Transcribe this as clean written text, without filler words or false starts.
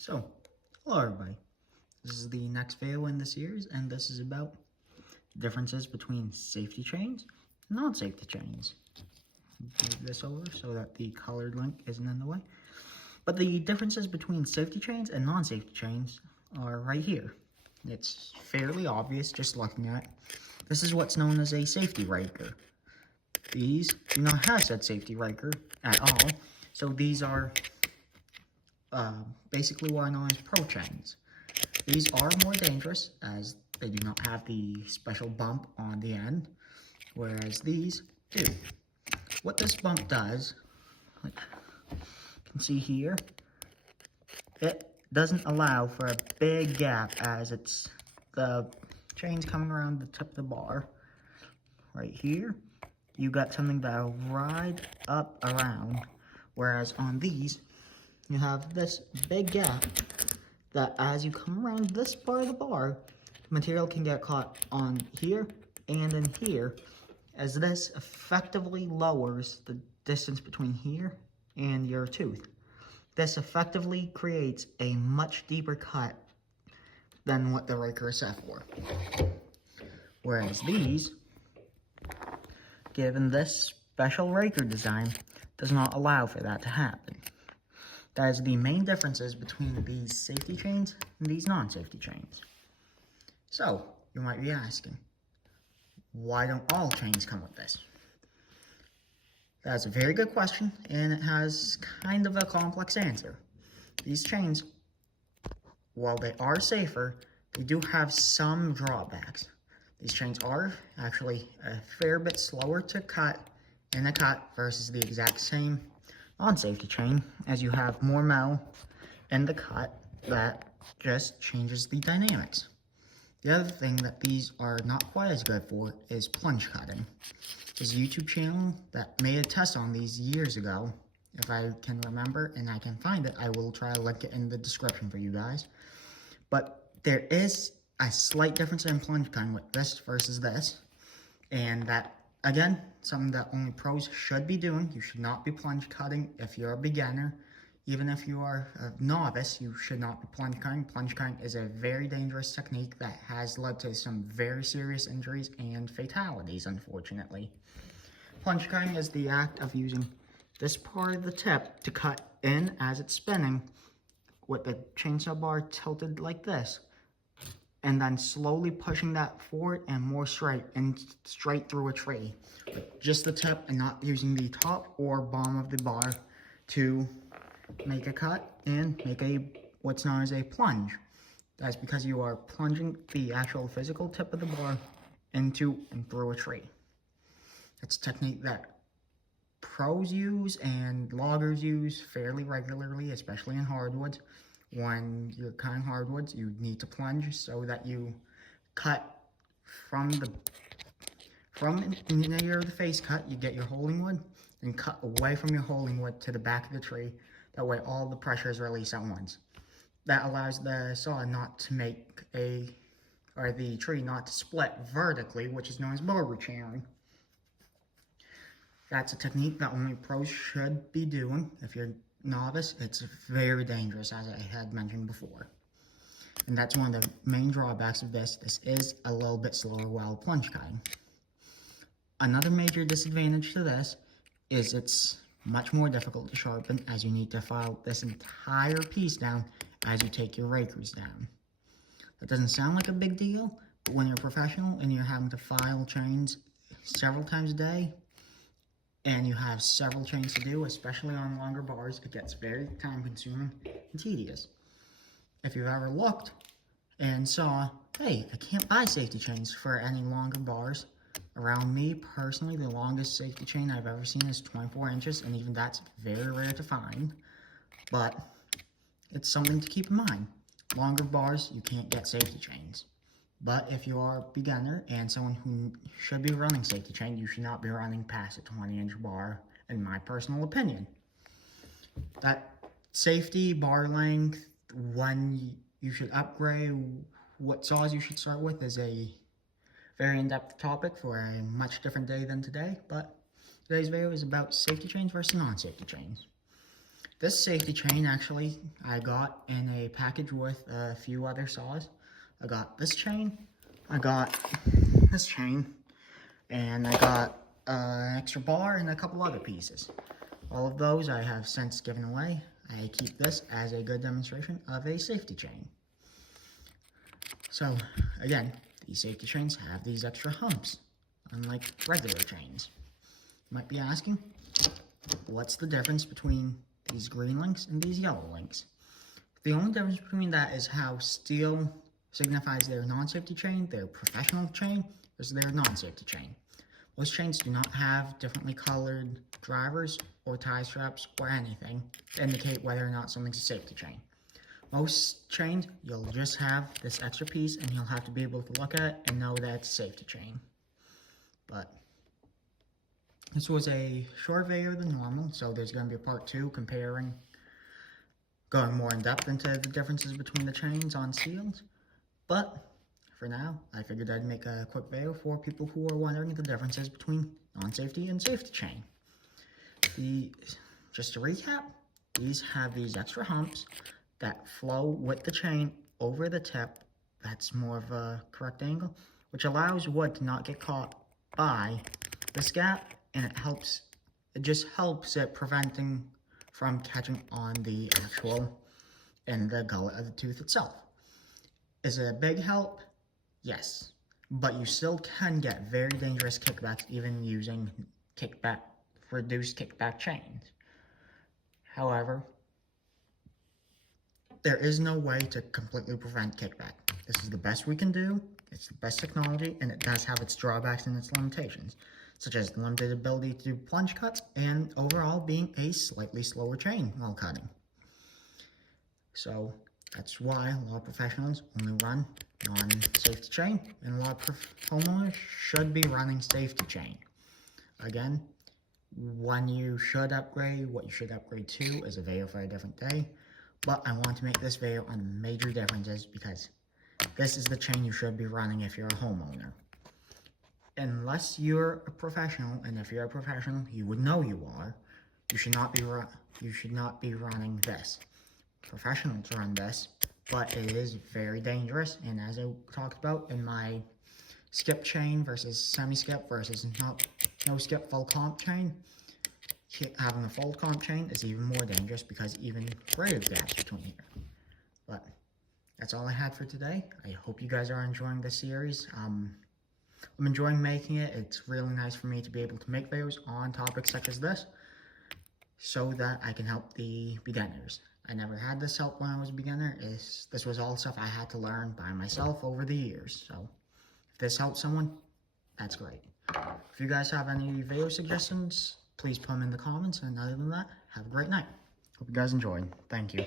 So, hello everybody. This is the next video in the series, and this is about differences between safety chains and non-safety chains. Move this over so that the colored link isn't in the way. But the differences between safety chains and non-safety chains are right here. It's fairly obvious just looking at it. This is what's known as a safety raker. These do not have said safety raker at all, so these are basically what are known as pro chains. These are more dangerous as they do not have the special bump on the end, whereas these do. What this bump does, like you can see here, it doesn't allow for a big gap as it's the chains coming around the tip of the bar. Right here, you got something that'll ride up around, whereas on these, you have this big gap that as you come around this part of the bar, material can get caught on here and in here, as this effectively lowers the distance between here and your tooth. This effectively creates a much deeper cut than what the raker is set for. Whereas these, given this special raker design, does not allow for that to happen. That is the main differences between these safety chains and these non-safety chains. So, you might be asking, why don't all chains come with this? That's a very good question, and it has kind of a complex answer. These chains, while they are safer, they do have some drawbacks. These chains are actually a fair bit slower to cut in a cut versus the exact same non-safety chain, as you have more metal in the cut that just changes the dynamics. The other thing that these are not quite as good for is plunge cutting. There's a YouTube channel that made a test on these years ago. If I can remember and I can find it, I will try to link it in the description for you guys. But there is a slight difference in plunge cutting with this versus this, and that, again, something that only pros should be doing. You should not be plunge cutting if you're a beginner. Even if you are a novice, you should not be plunge cutting. Plunge cutting is a very dangerous technique that has led to some very serious injuries and fatalities, unfortunately. Plunge cutting is the act of using this part of the tip to cut in as it's spinning with the chainsaw bar tilted like this, and then slowly pushing that forward and more straight through a tree with just the tip and not using the top or bottom of the bar to make a cut and make what's known as a plunge. That's because you are plunging the actual physical tip of the bar into and through a tree. It's a technique that pros use and loggers use fairly regularly, especially in hardwoods. When you're cutting hardwoods, you need to plunge so that you cut from near the face cut, you get your holding wood, and cut away from your holding wood to the back of the tree. That way all the pressure is released at once. That allows the saw not to make the tree not to split vertically, which is known as bow channeling. That's a technique that only pros should be doing. If you're novice, it's very dangerous, as I had mentioned before. And that's one of the main drawbacks of this. This is a little bit slower while plunge cutting. Another major disadvantage to this is it's much more difficult to sharpen, as you need to file this entire piece down as you take your rakers down. That doesn't sound like a big deal, but when you're a professional and you're having to file chains several times a day, and you have several chains to do, especially on longer bars, it gets very time consuming and tedious. If you've ever looked and saw, hey, I can't buy safety chains for any longer bars. Around me, personally, the longest safety chain I've ever seen is 24 inches, and even that's very rare to find. But it's something to keep in mind. Longer bars, you can't get safety chains. But if you are a beginner and someone who should be running safety chain, you should not be running past a 20-inch bar, in my personal opinion. That safety bar length, when you should upgrade, what saws you should start with, is a very in-depth topic for a much different day than today. But today's video is about safety chains versus non-safety chains. This safety chain, actually, I got in a package with a few other saws. I got this chain, I got this chain, and I got an extra bar and a couple other pieces. All of those I have since given away. I keep this as a good demonstration of a safety chain. So, again, these safety chains have these extra humps, unlike regular chains. You might be asking, what's the difference between these green links and these yellow links? The only difference between that is how steel signifies their non-safety chain, their professional chain, versus their non-safety chain. Most chains do not have differently colored drivers or tie straps or anything to indicate whether or not something's a safety chain. Most chains, you'll just have this extra piece and you'll have to be able to look at it and know that it's a safety chain. But this was a short video than normal, so there's going to be a part 2 going more in depth into the differences between the chains on seals. But for now, I figured I'd make a quick video for people who are wondering the differences between non-safety and safety chain. Just to recap, these have these extra humps that flow with the chain over the tip. That's more of a correct angle, which allows wood to not get caught by this gap, and it just helps it preventing from catching on the actual in the gullet of the tooth itself. Is it a big help? Yes, but you still can get very dangerous kickbacks even using reduced kickback chains. However, there is no way to completely prevent kickback. This is the best we can do, it's the best technology, and it does have its drawbacks and its limitations, such as the limited ability to do plunge cuts and overall being a slightly slower chain while cutting. So that's why a lot of professionals only run non-safety chain, and a lot of homeowners should be running safety chain. Again, when you should upgrade, what you should upgrade to is a video for a different day, but I want to make this video on major differences because this is the chain you should be running if you're a homeowner. Unless you're a professional, and if you're a professional, you would know you are, you should not be running this. Professionals run this, but it is very dangerous, and as I talked about in my skip chain versus semi-skip versus no skip full comp chain, having a full comp chain is even more dangerous because even greater gaps between here. But that's all I had for today. I hope you guys are enjoying this series. I'm enjoying making it. It's really nice for me to be able to make videos on topics such as this so that I can help the beginners. I never had this help when I was a beginner. This was all stuff I had to learn by myself over the years. So if this helps someone, that's great. If you guys have any video suggestions, please put them in the comments. And other than that, have a great night. Hope you guys enjoyed. Thank you.